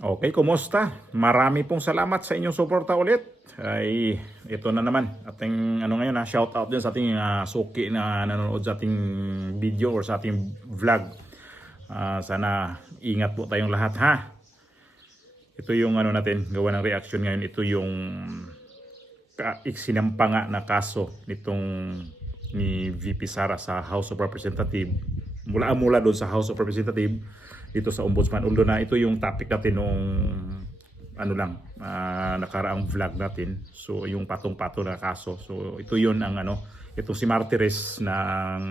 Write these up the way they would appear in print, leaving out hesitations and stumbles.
Okay, kumusta? Marami pong salamat sa inyong suporta ulit. Ay, ito na naman. Ating ngayon shout out din sa ating suki na nanonood sa ating video or sa ating vlog. Sana ingat po tayong lahat ha. Ito yung natin gawa ng reaction ngayon. Ito yung isinampa na kaso nitong ni VP Sara sa House of Representatives. Mula doon sa House of Representatives dito sa Ombudsman. Although na ito yung topic natin noong nakaraang vlog natin. So yung patong-pato na kaso. So ito yun ang itong si Martires ng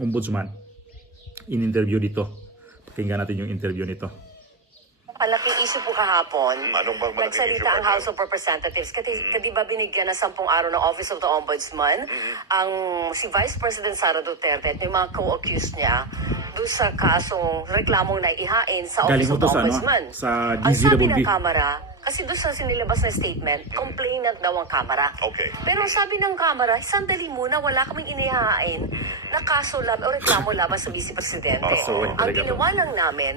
Ombudsman in-interview dito. Pakinggan natin yung interview nito. Malaking issue po kahapon. Anong bang malaking Nagsalita issue, ang House of Representatives. Kasi ba binigyan ng 10 araw ng Office of the Ombudsman ang si Vice President Sara Duterte at yung mga co-accused niya doon sa kasong reklamong naihain sa Galing Office mo of to the sa Ombudsman. sa Ang sabi ng DZWB. Kamara, kasi doon sa sinilabas na statement, complainant daw ang Kamara. Okay. Pero ang sabi ng Kamara, sandali muna, wala kaming inihain na kaso o reklamo laban sa Vice Presidente. So, Ang talaga ginawa lang namin,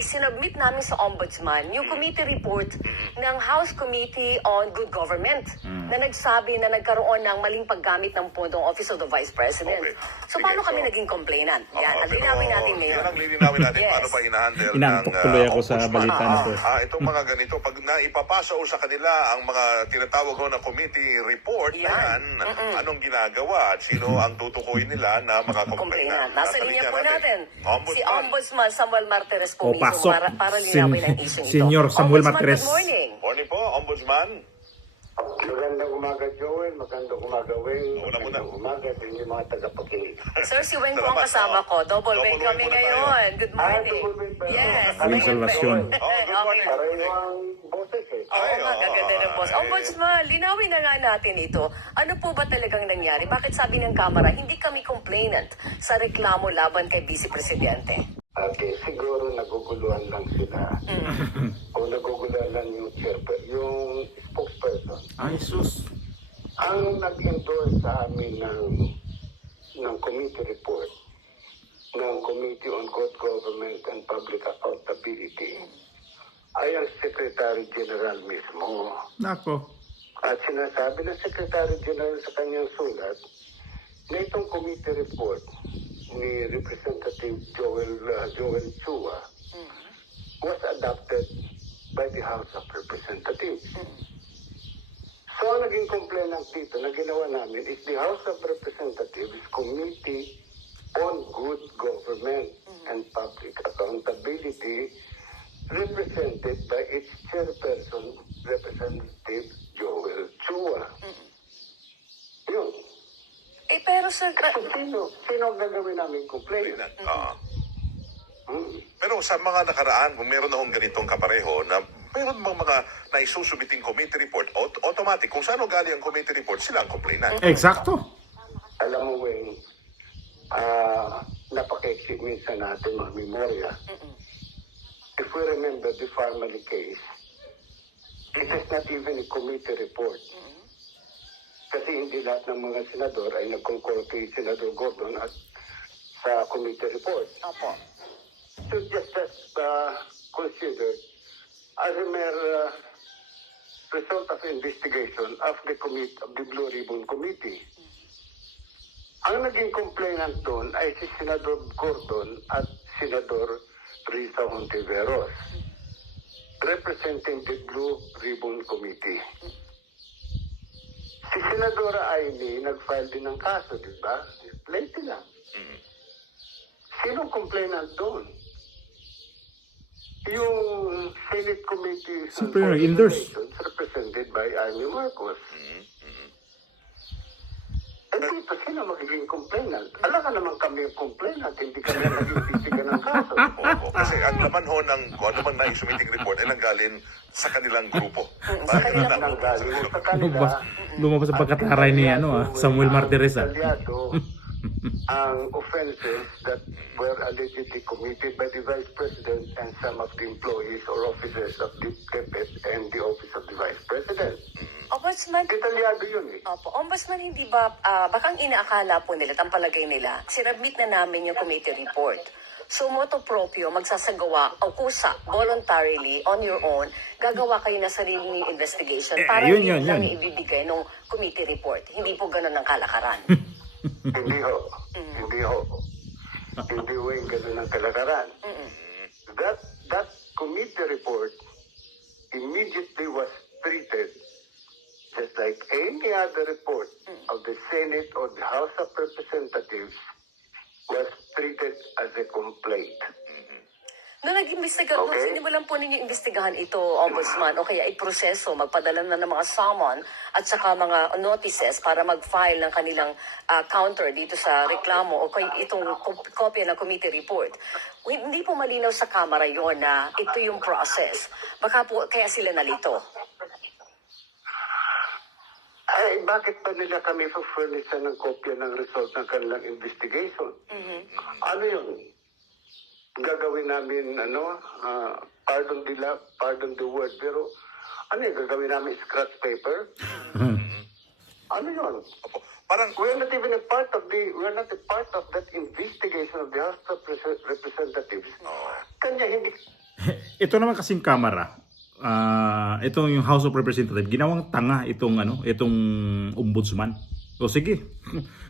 sinubmit namin sa Ombudsman yung committee report ng House Committee on Good Government na nagsabi na nagkaroon ng maling paggamit ng pondong Office of the Vice President. Okay. So, Sige, paano kami so- naging complainant? Yan, Oo, ang linawin natin ngayon. Yan ang lilinawin natin Yes. paano pa hinahandle Inantok tuloy ako sa ombudsman. balita na to. Itong mga ganito, pag naipapasa o sa kanila ang mga tinatawag ko na committee report na Yan. yan, anong ginagawa at sino ang tutukuyin nila na makakomplainant. Complainant. Nasa linya po natin. Si Ombudsman Samuel Martires po O, mismo pasok. para linawin ang issue ito. Senior Samuel Ombudsman, Martires. good morning. Morning po, Ombudsman. Magandang umaga, Joel. Magandang umaga, Weng. Una muna. Magandang umaga sa inyo mga tagapakinig. Sir, si Weng po ang Salamat. kasama ko. Double Double Weng Weng kami muna tayo. ngayon. Good morning. double Weng pa. Yes. Weng Weng Salvacion. Weng. Good morning. Okay. Pareho ang boses eh. Oo Ay, nga, oo, gaganda ng boss. ay. Ombudsman, linawin na nga natin ito. Ano po ba talagang nangyari? Bakit sabi ng Kamara, hindi kami complainant sa reklamo laban kay Vice Presidente? Okay, siguro naguguluhan lang sila. O naguguluhan lang yung yung spokesperson. Ay, sus. Ang nag-endorse sa amin ng committee report ng Committee on Good Government and Public Accountability ay ang Secretary General mismo. Nako. At sinasabi ng Secretary General sa kanyang sulat na itong committee report ni Representative Joel Chua was adopted by the House of Representatives. So ang naging complainant dito na ginawa namin is the House of Representatives Committee on Good Government and Public Accountability represented by its chairperson, Representative Joel Chua. Yun. Pero sir, So, sino ang gagawin namin complainant? Pero sa mga nakaraan, kung meron akong ganitong kapareho na meron bang mga naisusubiting committee report, automatic, kung saan galing ang committee report, sila ang complainant. Eksakto. Alam mo, Weng, napaka-exit minsan natin mga memorya. If we remember the family case, it is not even a committee report. Kasi hindi lahat ng mga senador ay nag-concur kay Senador Gordon at sa committee report. opo. So just considered as a mere result of investigation of the Blue Ribbon Committee. Ang naging complainant doon ay si Senador Gordon at Senador Risa Hontiveros, representing the Blue Ribbon Committee. Si Senadora Aimee nag-file din ng kaso, di ba? Plenty lang. Sinong complainant doon? Yung Senate Committee on Siyempre, Foreign nag-endorse. Relations represented by Amy Marcos. Eh dito, sino magiging complainant? Alam ka naman kami yung complainant, hindi kami ang naging titigan ng kaso. Oo, kasi ang laman ho ng kung ano man naisumiting report ay nanggaling sa kanilang grupo. Sa kanilang Nang galing mo sa kanila, Lumabas ang pagkataray ni Samuel Martires. Detalyado ang offenses that were allegedly committed by the Vice President and some of the employees or officers of the DepEd and the Office of the Vice President. Ombudsman, Detalyado yun eh. opo. Ombudsman, hindi ba, bakang inaakala po nila, ang palagay nila, sinabmit na namin yung committee report. motu proprio, magsasagawa o kusa, voluntarily, on your own, gagawa kayo na sarili ng investigation para yun, yun yun, lang yun. ibibigay ng committee report. Hindi po ganun ang kalakaran. Hindi ho. Hindi ho. Hindi ho yung ganun ang kalakaran. That committee report immediately was treated just like any other report of the Senate or the House of Representatives was treated as a complaint. Nung nag-imbestiga, nung Okay. sinimulan po ninyo imbestigahan ito, Ombudsman, o kaya iproseso, magpadala na ng mga summon at saka mga notices para mag-file ng kanilang counter dito sa reklamo o kaya itong kopya ng committee report. Hindi po malinaw sa Kamara yon na ito yung process. Baka po kaya sila nalito. Ay, bakit pa nila kami furnishan ng kopya ng result ng kanilang investigation? Ano yun? Gagawin namin, pardon the word, pero ano yun, gagawin namin scratch paper? Ano yun? Opo. Parang, We're not even a part of that investigation of the House of Representatives. Kanya hindi, Ito naman kasing Kamara, itong yung House of Representatives, ginawang tanga itong ombudsman. So sige,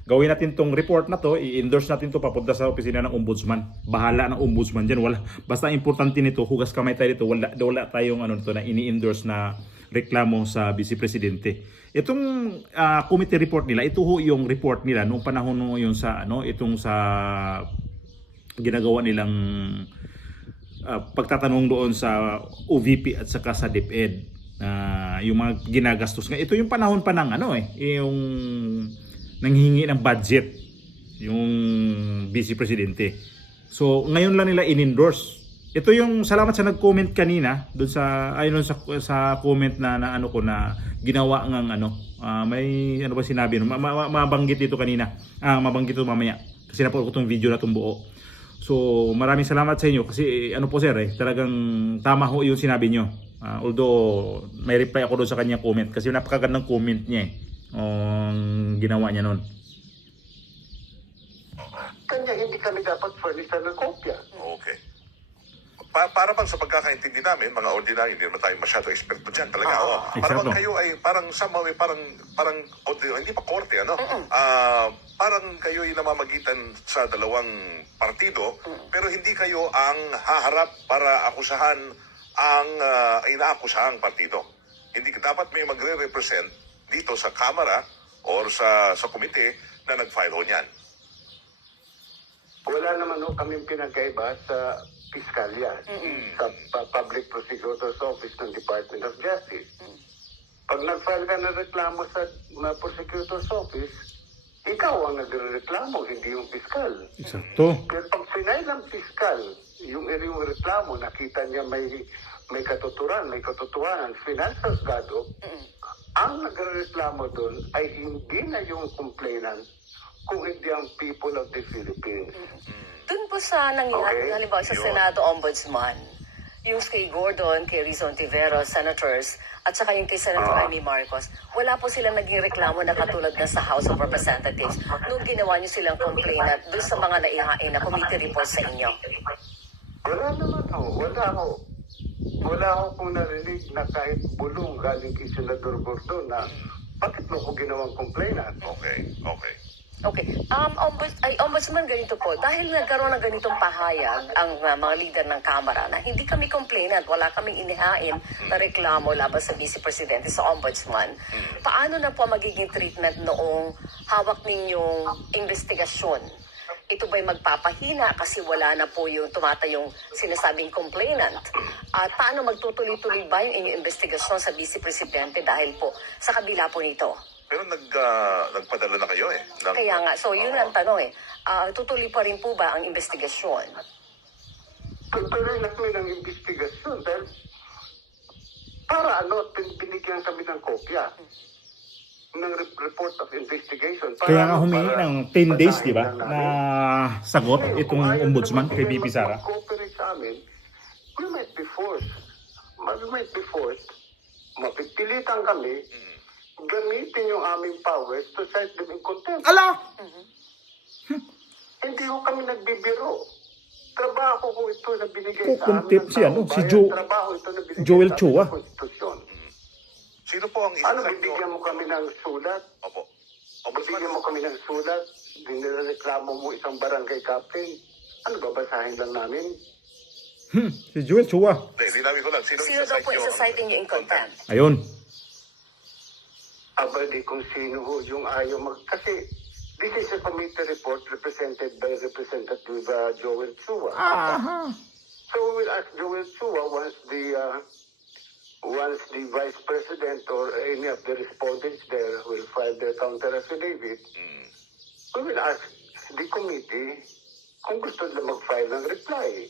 gawin natin tong report na to, i-endorse natin to papunta sa opisina ng ombudsman. Bahala ng ombudsman diyan, wala basta importante nito, hugas kamay tayo dito, wala tayong nito na ini-endorse na reklamo sa Vice Presidente. Itong committee report nila, ito ho yung report nila nung panahon no yung sa itong sa ginagawa nilang pagtatanong doon sa OVP at saka sa DepEd, yung mga ginagastos nga. Ito yung panahon pa ng yung nanghihingi ng budget yung Vice Presidente. So ngayon lang nila in-endorse. Ito yung salamat sa nag-comment kanina doon sa sa comment na ginawa ng may ba sinabi mabanggit dito kanina. Mabanggit ito mamaya kasi napanood ko tong video na tong buo. So maraming salamat sa inyo kasi po sir talagang tama ho yung sinabi nyo. Although may reply ako doon sa kanya comment kasi napakagandang comment niya ginawa niya noon. kanya hindi kami dapat furnishan ng kopya. okay. Para bang sa pagkakaintindi namin, mga ordinary, hindi naman tayo masyado eksperto dyan talaga. Para bang Eksakto. kayo ay parang somehow ay parang hindi pa korte, parang kayo ay namamagitan sa dalawang partido, pero hindi kayo ang haharap para akusahan ang inaakusahang partido. Hindi dapat may magre-represent dito sa Kamara or sa komite na nag-file ho niyan. Wala naman ho kaming pinagkaiba sa piskalya, sa Public Prosecutor's Office ng Department of Justice. Pag nag-file ka ng reklamo sa Prosecutor's Office, ikaw ang nagreklamo, hindi yung piskal. Eksakto. Pero pag sinay ng piskal, yung reklamo, nakita niya may katotohanan, financial gado, ang nagreklamo doon ay hindi na yung complainant, kung hindi ang people of the Philippines. Doon po sa nangyari, Okay. halimbawa sa Yun. Senado Ombudsman, yung kay Gordon, kay Rizon Tiveros, senators, at saka yung kay Senator Amy Marcos, wala po silang naging reklamo na katulad na sa House of Representatives nung ginawa niyo silang complainant doon sa mga naihain na committee report sa inyo. Wala naman ho, wala ho kung narinig na kahit bulong galing kay Senador Gordon na bakit mo ko ginawang complainant? Okay. Okay. Ombudsman, ganito po. Dahil nagkaroon ng ganitong pahayag ang mga leader ng Kamara na hindi kami complainant, wala kaming inihain na reklamo laban sa Vice Presidente sa Ombudsman, paano na po magiging treatment noong hawak ninyong investigasyon? Ito ba'y magpapahina kasi wala na po yung tumatayong sinasabing complainant? At paano magtutuloy-tuloy ba yung inyong investigasyon sa Vice Presidente dahil po sa kabila po nito? Pero nagpadala na kayo Kaya nga, so yun ang tanong tutuloy pa rin po ba ang investigasyon? Tutuloy na kami ng investigasyon dahil para binigyan kami ng kopya ng report of investigation. Kaya nga humingi ng 10 days, di ba, na sagot itong ombudsman kay VP Sara. Cooperate sa amin, we might be forced, mapipilitan kami, gamitin yung aming powers to cite them in contempt. Ala! Hindi ko kami nagbibiro. Trabaho ko ito na binigay Oh, sa amin. contempt ng si ano, taong si bayan. Jo- Trabaho ito na binigay Joel sa amin Chua. ng konstitusyon. Sino po ang isa Ano, sa inyo? bibigyan mo kami ng sulat? Opo. Bibigyan mo kami ng sulat? Dinireklamo mo isang barangay captain? Ano, babasahin lang namin? Si Joel Chua. Hindi, linawin ko lang. Sino Sino daw po isa-citing niyo in contempt? Ayun. Aba, di kung sino ho yung ayaw Kasi this is a committee report represented by Representative Joel Chua. Aha. So we will ask Joel Chua once the Vice President or any of the respondents there will file their counter affidavit, we will ask the committee kung gusto nila mag-file ng reply.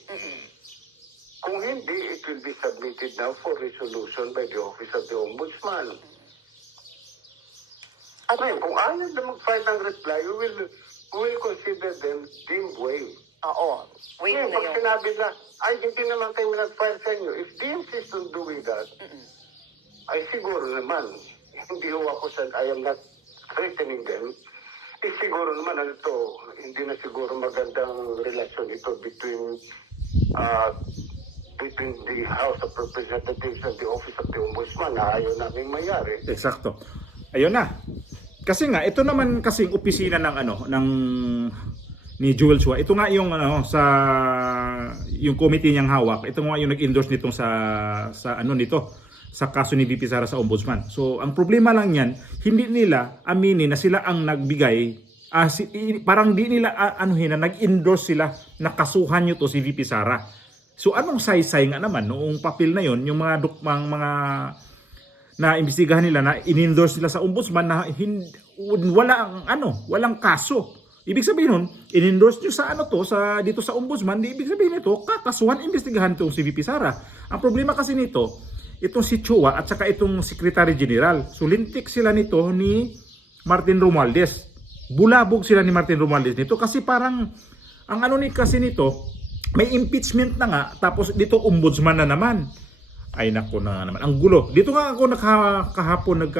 Kung hindi, it will be submitted now for resolution by the Office of the Ombudsman. At Ngayon, kung ayaw na mag-file ng reply, we will consider them deemed waived. oo, wait Ngayon, na pag yung... sinabi na, ay, hindi naman kayo nag-file sa inyo, if they insist on doing that, ay siguro naman, hindi ho ako I am not threatening them, siguro naman, ano to, hindi na siguro magandang relasyon ito between the House of Representatives and the Office of the Ombudsman na ayaw namin mayari. Eksakto. Ayun na. Kasi nga ito naman kasing opisina ng ni Joel Chua. Ito nga yung yung committee niyang hawak. Ito nga yung nag-endorse nitong sa kaso ni VP Sara sa Ombudsman. So ang problema lang niyan, hindi nila aminin na sila ang nagbigay parang di nila nag-endorse sila na kasuhan nyo to si VP Sara. So anong saysay nga naman noong papel na yon, yung mga na imbestigahan nila na in-endorse nila sa ombudsman na walang kaso. Ibig sabihin nun, in-endorse nyo dito sa ombudsman, ibig sabihin nito, kakasuhan, imbestigahan itong si VP Sara. Ang problema kasi nito, itong si Chua at saka itong Secretary General. So lintik sila nito ni Martin Romualdez. Bulabog sila ni Martin Romualdez nito kasi parang, ang kasi nito, may impeachment na nga, tapos dito ombudsman na naman. Ay nako na naman. Ang gulo. Dito nga ako kahapon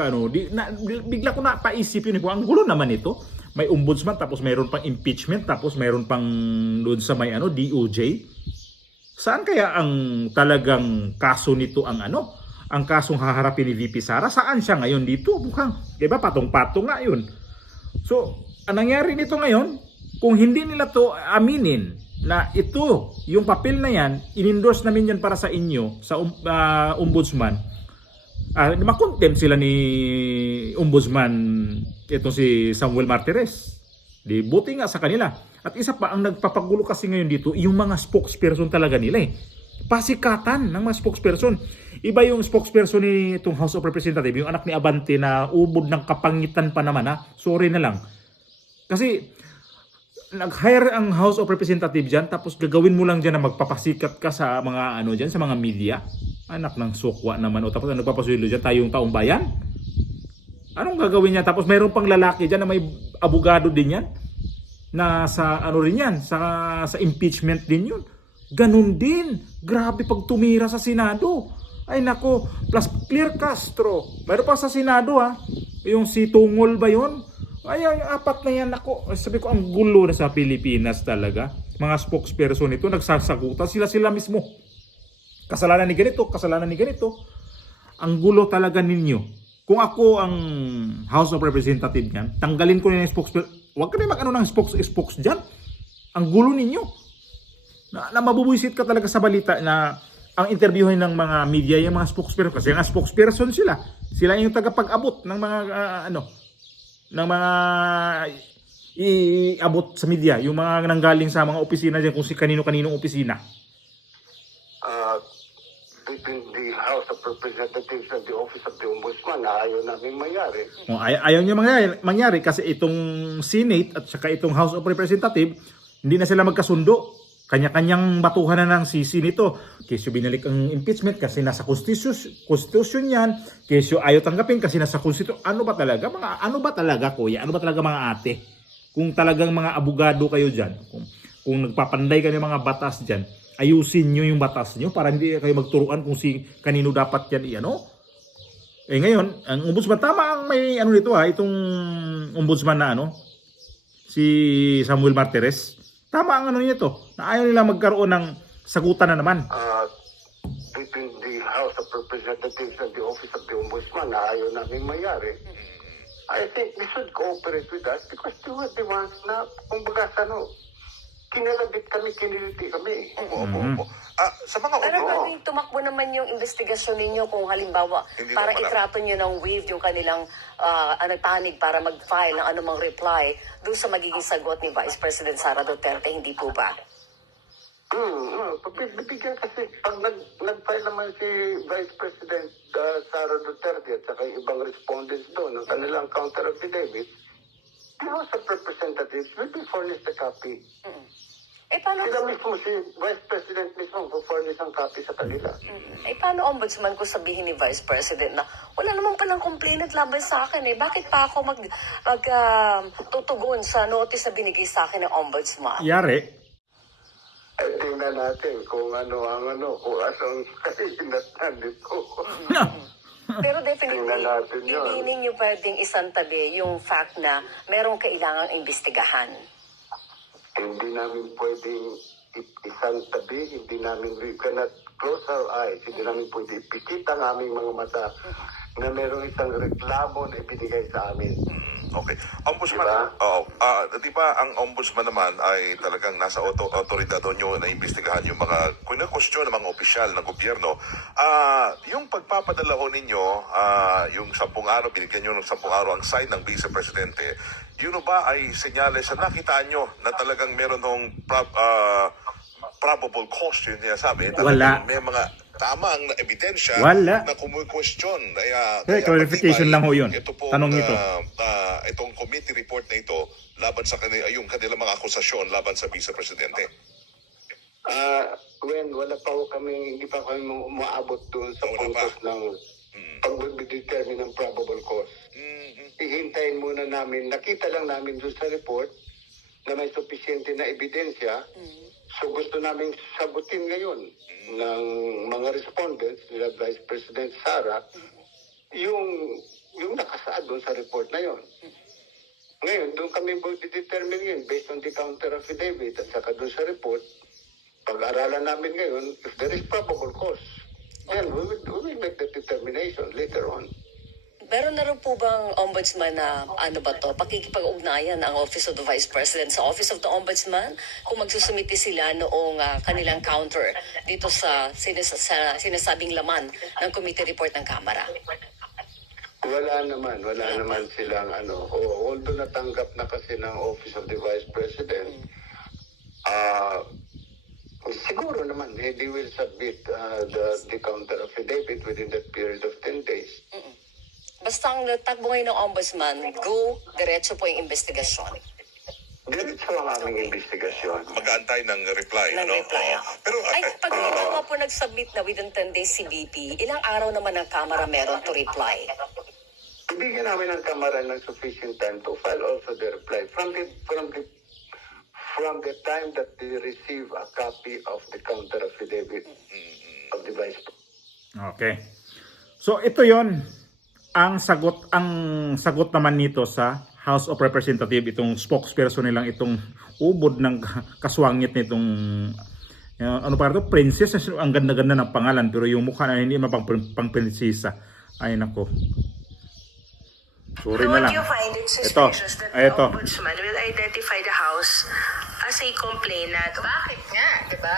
bigla ko na paisip yun. Ang gulo naman ito. May ombudsman tapos mayroon pang impeachment tapos mayroon pang doon sa may DOJ. Saan kaya ang talagang kaso nito ang kasong haharapin ni VP Sara? Saan siya ngayon dito? Mukhang, diba, patong-patong nga yun. So, ang nangyari nito ngayon, kung hindi nila to aminin na ito, yung papel na yan, in-endorse namin yan para sa inyo, sa ombudsman, makontempt sila ni ombudsman, ito si Samuel Martires. Di buti nga sa kanila. At isa pa, ang nagpapagulo kasi ngayon dito, yung mga spokesperson talaga nila Pasikatan ng mga spokesperson. Iba yung spokesperson ni itong House of Representatives, yung anak ni Abante na ubod ng kapangitan pa naman Sorry na lang. Kasi nag-hire ang House of Representatives dyan, tapos gagawin mo lang dyan na magpapasikat ka sa mga dyan, sa mga media. Anak ng sukwa naman. O tapos nagpapasulo dyan, tayong taong bayan. Anong gagawin niya? Tapos mayroon pang lalaki dyan na may abogado din yan. Na sa rin yan, sa impeachment din yun. Ganun din. Grabe pag tumira sa Senado. Ay nako, plus Clear Castro. Mayroon pa sa Senado yung si Tungol ba yun? Ay, apat na yan ako. Sabi ko, ang gulo na sa Pilipinas talaga. Mga spokesperson ito, nagsasagutan sila mismo. Kasalanan ni ganito, kasalanan ni ganito. Ang gulo talaga ninyo. Kung ako ang House of Representatives niyan, tanggalin ko na yung spokesperson. Huwag ka na ng spokes dyan. Ang gulo ninyo. Na mabubuisit ka talaga sa balita na ang interviewin ng mga media yung mga spokesperson. Kasi nga spokesperson sila. Sila yung tagapag-abot ng mga ng mga iabot sa media, yung mga nanggaling sa mga opisina dyan, kung si kanino-kaninong opisina. Between the House of Representatives and the Office of the Ombudsman na ayaw namin mayari. Ayaw niya mangyari kasi itong Senate at saka itong House of Representatives, hindi na sila magkasundo. Kanya-kanyang batuhan na ng sisi nito. Kesyo binalik ang impeachment kasi nasa constitution yan. Kesyo ayaw tanggapin kasi nasa constitution. Ano ba talaga kuya? Ano ba talaga mga ate? Kung talagang mga abogado kayo dyan, kung nagpapanday kayo ng mga batas dyan, ayusin nyo yung batas nyo para hindi kayo magturuan kung kanino dapat yan ngayon, ang ombudsman, tama ang may nito itong ombudsman na si Samuel Martires. Tama ang ano nito, na ayaw nila magkaroon ng sagutan na naman. Between the House of Representatives and the Office of the Ombudsman na ayaw namin mayari. I think they should cooperate with us because they were the ones na, kumbaga kinalabit kami, kiniliti kami. Opo. Sa mga Pero pag tumakbo naman yung investigasyon ninyo kung halimbawa Hindi para naman itrato nyo ng wave yung kanilang tanig para mag-file ng anumang reply doon sa magiging sagot ni Vice President Sara Duterte, hindi po ba? Bibigyan kasi, pag nag-file naman si Vice President Sara Duterte at saka yung ibang respondents doon ng kanilang counter affidavit, the House of Representatives will be furnished a copy. Paano, Sila mismo, si Vice President mismo, mag-furnish ang copy sa kanila. paano ombudsman ko sabihin ni Vice President na wala naman palang complainant laban sa akin Bakit pa ako tutugon sa notice na binigay sa akin ng ombudsman? Yari, Tingnan natin kung ano kung anong kahinat nandito. Pero definitely, Tingnan natin yun. hindi ninyo pwedeng isantabi yung fact na merong kailangang imbestigahan. Hindi namin pwedeng isang tabi, we cannot close our eyes, hindi namin pwede ipikit ang aming mga mata na merong isang reklamo na ibinigay sa amin. Okay. Ombudsman, Diba? di ba ang ombudsman naman ay talagang nasa otoridad nyo na imbestigahan yung mga question ng mga opisyal ng gobyerno. Yung pagpapadala ho ninyo, yung 10 araw, binigyan nyo ng 10 araw ang sign ng Vice Presidente, yun ba ay senyales na nakita nyo na talagang meron hong probable cause yun niya sabi? Wala. May mga tamang na ebidensya Wala. na kumukwestiyon. Clarification lang ho yun. Ito po, Tanong nito. Itong committee report na ito laban sa yung kanilang mga akusasyon laban sa Vice Presidente. Wala pa ho kami, hindi pa kami umaabot doon sa Wala pa. puntos ng pag-determine ng probable cause. Hihintayin muna namin, nakita lang namin doon sa report na may sufisyente na ebidensya. So gusto namin sagutin ngayon ng mga respondents nila Vice President Sara yung nakasaad doon sa report na yon. Ngayon, doon kami determine yun based on the counter affidavit at saka doon sa report. Pag-aralan namin ngayon, if there is probable cause, then we will make the determination later on. Meron na rin po bang ombudsman na pakikipag-ugnayan ang Office of the Vice President sa Office of the Ombudsman kung magsusumiti sila noong kanilang counter dito sa sinasabing laman ng committee report ng Kamara? Wala naman silang although natanggap na kasi ng Office of the Vice President, siguro naman they will submit the counter affidavit within that period of 10 days. Basta ang takbo ngayon ng ombudsman, diretso po yung investigasyon. Diretso ang aming investigasyon. Mag-aantay ng reply. Ng reply, Pero pag halimbawa po nag-submit na within 10 days si VP, ilang araw naman ang Kamara meron to reply? Ibigyan namin ng Kamara ng sufficient time to file also the reply from the time that they receive a copy of the counter affidavit of the Vice President. Okay. So ito 'yon ang sagot naman nito sa House of Representatives, itong spokesperson nilang itong ubod ng kaswangit nitong princess. Ang ganda-ganda ng pangalan pero yung mukha na hindi pang prinsesa. Ay nako. Sorry na lang. Would you find it suspicious that the Ito. Ombudsman will identify the House as a complainant? Bakit nga, di ba?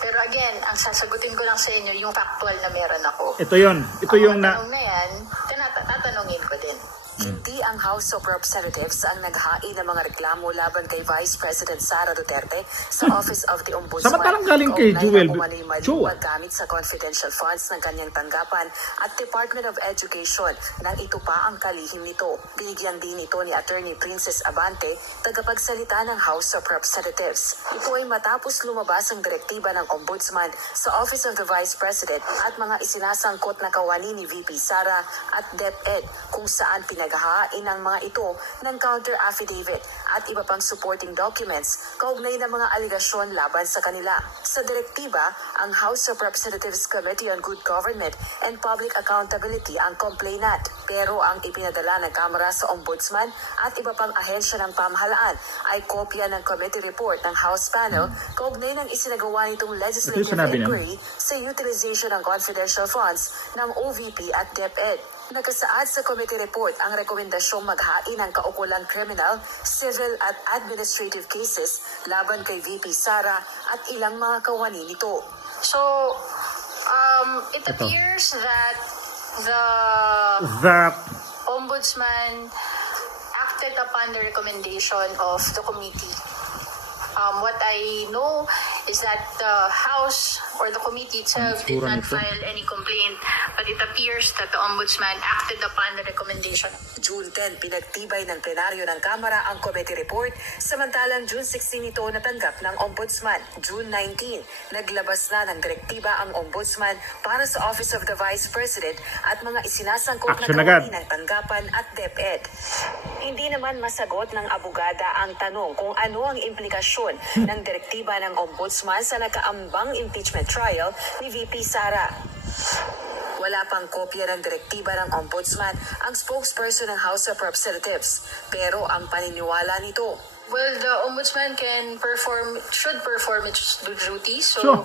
Pero again, ang sasagutin ko lang sa inyo, yung factual na meron ako. Ito 'yon. Ito yung na Tanong na yan, tatanungin ko din. Hindi ang House of Representatives ang naghain ng mga reklamo laban kay Vice President Sara Duterte sa Office of the Ombudsman. Samantalang galing kay Kaugnay Joel ng umano'y maling Chua. paggamit sa confidential funds ng kanyang tanggapan at Department of Education nang ito pa ang kalihim nito. Binigyan din ito ni Attorney Princess Abante, tagapagsalita ng House of Representatives. Ito ay matapos lumabas ang direktiba ng Ombudsman sa Office of the Vice President at mga isinasangkot na kawani ni VP Sara at DepEd kung saan pinaghahain maghain ng mga ito ng counter affidavit at iba pang supporting documents kaugnay ng mga aligasyon laban sa kanila. Sa direktiba, ang House of Representatives Committee on Good Government and Public Accountability ang complainant. Pero ang ipinadala ng Kamara sa Ombudsman at iba pang ahensya ng pamahalaan ay kopya ng committee report ng House panel kaugnay ng isinagawa nitong legislative sinabi niya. inquiry sa utilization ng confidential funds ng OVP at DepEd. Nakasaad sa committee report ang rekomendasyong maghain ng kaukulang criminal, civil at administrative cases laban kay VP Sara at ilang mga kawani nito. So, it appears that the That Ombudsman acted upon the recommendation of the committee. What I know is that the House or the committee itself did Itsura not nito. file any complaint, but it appears that the Ombudsman acted upon the recommendation. June 10, pinagtibay ng plenaryo ng Kamara ang committee report, samantalang June 16 ito natanggap ng Ombudsman. June 19, naglabas na ng direktiba ang Ombudsman para sa Office of the Vice President at mga isinasangkot na Action agad. gawain ng tanggapan at DepEd. Hindi naman masagot ng abogada ang tanong kung ano ang implikasyon ng direktiba ng Ombudsman sa nakaambang impeachment trial ni VP Sara. Wala pang kopya ng direktiba ng Ombudsman ang spokesperson ng House of Representatives. Pero ang paniniwala nito, Well, the Ombudsman should perform its duty, so Sure.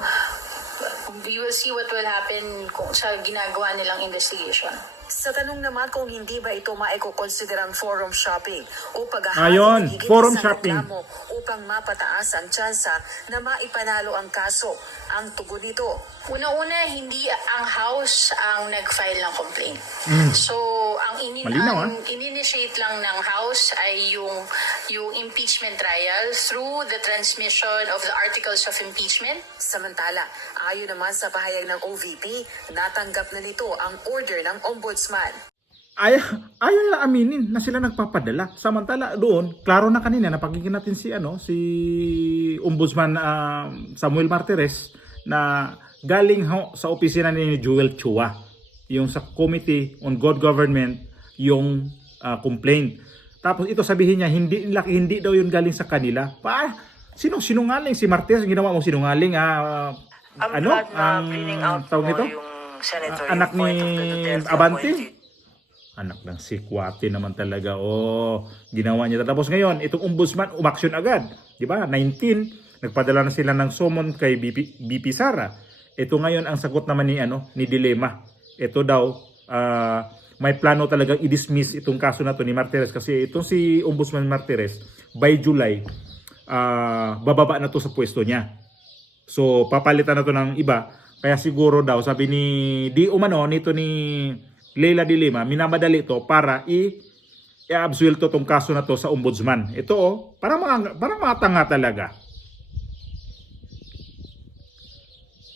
we will see what will happen kung sa ginagawa nilang investigation. sa tanong naman kung hindi ba ito maikukonsiderang forum shopping o Ayun, paghahali ng higit forum isang shopping. reklamo upang mapataas ang tsansa na maipanalo ang kaso. Ang tugon nito, Una-una, hindi ang House ang nag-file ng complaint. So, ang Malinaw, in-initiate lang ng House ay yung impeachment trial through the transmission of the articles of impeachment. samantala, ayon naman sa pahayag ng OVP, natanggap na nito ang order ng Ombudsman. Ayaw nila aminin na sila nagpapadala. Samantala doon, klaro na kanina napakinggan natin si Ombudsman Samuel Martires na galing sa opisina ni Joel Chua, yung sa Committee on Good Government, yung complaint. Tapos ito sabihin niya hindi daw yun galing sa kanila. Sinungaling si Martires, ginawa mo sinungaling tawag nito? Anak ni Abante. Anak ng sikwate naman talaga. Ginawa niya. Tapos ngayon, itong ombudsman, umaksyon agad. Di ba? 19, nagpadala na sila ng summon kay BP Sara. Ito ngayon ang sagot naman ni Dilema. Ito daw, may plano talagang i-dismiss itong kaso na to ni Martires. Kasi itong si Ombudsman Martires, by July, bababa na to sa pwesto niya. So, papalitan na to ng iba. Kaya siguro daw, sabi nito ni Leila Dilema, minamadali ito para i-absuelto tong kaso na to sa ombudsman. Ito para mga tanga talaga.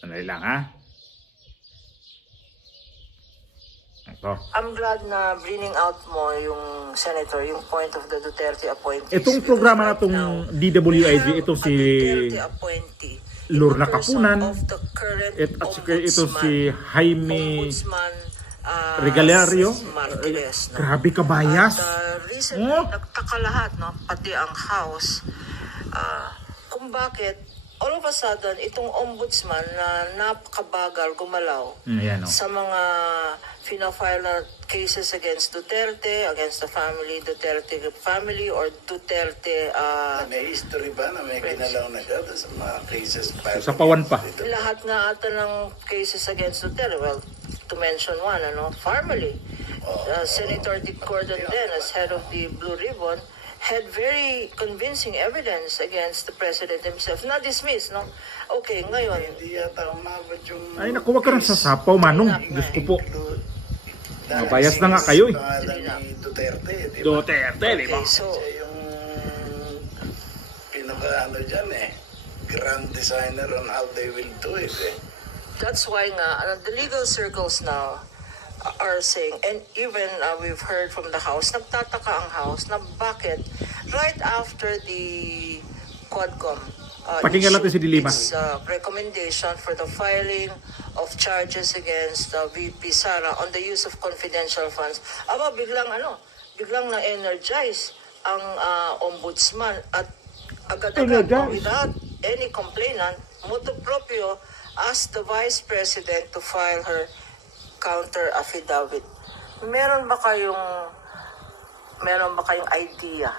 Ano lang Ito. I'm glad na bringing out mo yung senator, yung point of the Duterte appointees. Itong programa na itong DWIG, itong si Duterte appointee, Lorna in the person Kapunan, of the current at itong si Jaime Ombudsman, Regalario. Martires, no? Grabe kabayas. At recently, nagtaka lahat, no? Pati ang House, kung bakit all of a sudden, itong ombudsman na napakabagal gumalaw Ayan, sa mga fina-file na cases against Duterte, against the family, Duterte family, or Duterte, May history ba na may ginalaw na siya sa mga cases? Sa pawan pa. lahat nga ata ng cases against Duterte. Well, to mention one, family. Senator Dick Gordon then, as head of the Blue Ribbon, had very convincing evidence against the president himself. Na dismissed, no? Okay, ngayon, Hindi yata umabot yung... Ay naku, wag ka nang sasapaw, Manong. Diyos ko po. Mabayas na nga kayo eh. Pangalan ni Duterte, di ba? Duterte, di ba? okay, so, Siya yung dyan grand designer on how they will do it that's why nga, the legal circles now are saying, and even we've heard from the House, nagtataka ang House na bakit right after the Quadcom Pakinggan natin si Dilima. its recommendation for the filing of charges against VP Sara on the use of confidential funds, biglang biglang na-energize ang ombudsman at agad-agad without any complainant, motu proprio asked the Vice President to file her counter affidavit. Meron ba kayong idea?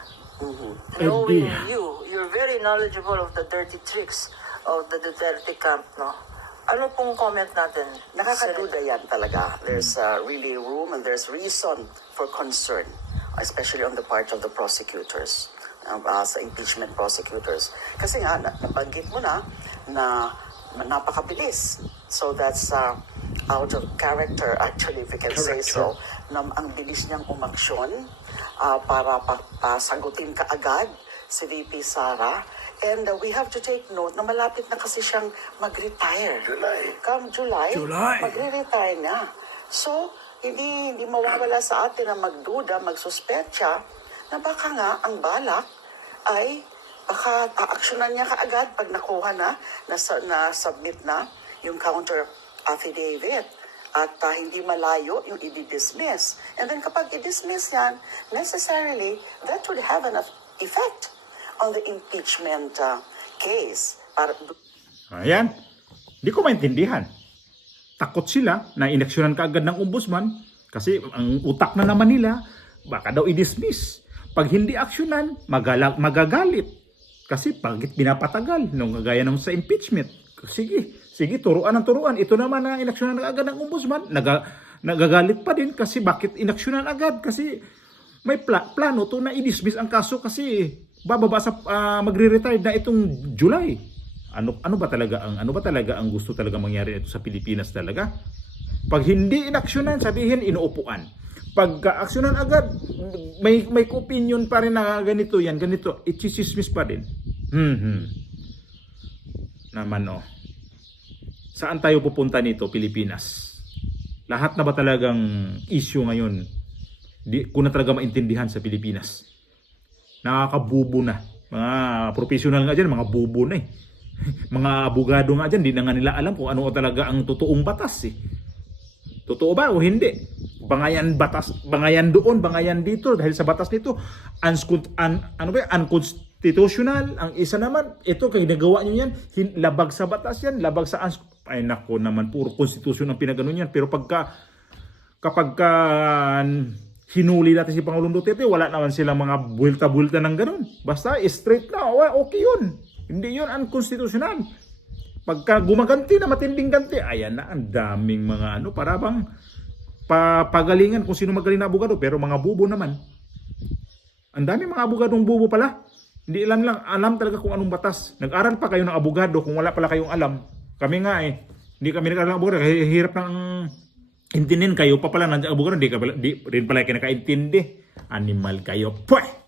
Knowing you're very knowledgeable of the dirty tricks of the Duterte camp, no? Ano pong comment natin? Nakakaduda yan talaga. There's really room and there's reason for concern, especially on the part of the prosecutors, sa impeachment prosecutors. Kasi nga, nabanggit mo na napakabilis. So that's out of character, actually, if we can say so, na ang bilis niyang umaksyon para sagutin kaagad si VP Sara. And we have to take note na malapit na kasi siyang mag-retire. Come July. Magre-retire na. So, hindi mawawala sa atin na magduda, magsuspetsa na baka nga ang balak ay baka aaksyonan niya kaagad pag nakuha na-submit na yung counter affidavit at hindi malayo yung i-dismiss. And then kapag i-dismiss yan, necessarily, that would have an effect on the impeachment case. Ayan. Hindi ko maintindihan. Takot sila na inaksyonan kaagad ng ombudsman kasi ang utak na naman nila, baka daw i-dismiss. Pag hindi aksyonan, magagalit. Kasi pagit pinapatagal nung gaya nung sa impeachment. Sige, turuan ng turuan. Ito naman na inaksyonan agad ng ombudsman. Nagagalit pa din kasi bakit inaksyonan agad? Kasi may plano to na i-dismiss ang kaso kasi bababa sa magre-retire na itong July. Ano ba talaga ang gusto talaga mangyari ito sa Pilipinas talaga? Pag hindi inaksyonan, sabihin inuupuan. Pag aksyonan agad, may opinion pa rin na ganito, i-dismiss pa din. Naman Saan tayo pupunta nito, Pilipinas? Lahat na ba talagang issue ngayon? Ko na talaga maintindihan sa Pilipinas. Nakakabubo na. Mga professional nga dyan, mga bubo na mga abogado nga dyan, di na nga nila alam kung ano talaga ang totoong batas Totoo ba o hindi? Bangayan batas, bangayan doon, bangayan dito dahil sa batas nito unconstitutional. Ang isa naman, ito kay nagawa niyo yan, labag sa batas yan, labag sa ay nako naman, puro konstitusyon ang pinagano yan. Pero kapag hinuli natin si Pangulong Duterte, wala naman silang mga bulta-bulta ng ganun. Basta straight na, okay yun. Hindi yun unconstitutional. Pagka gumaganti na matinding ganti, ayan na, ang daming mga para bang pagalingan kung sino magaling na abogado, pero mga bubo naman. Ang daming mga abogadong bubo pala. Hindi lang alam talaga kung anong batas. Nag-aral pa kayo ng abogado kung wala pala kayong alam. Kami nga hindi kami nag-aral ng abogado. Hirap ng intindihin kayo pa pala ng abogado, di rin pala kayo nakaintindi. Animal kayo. Pweh!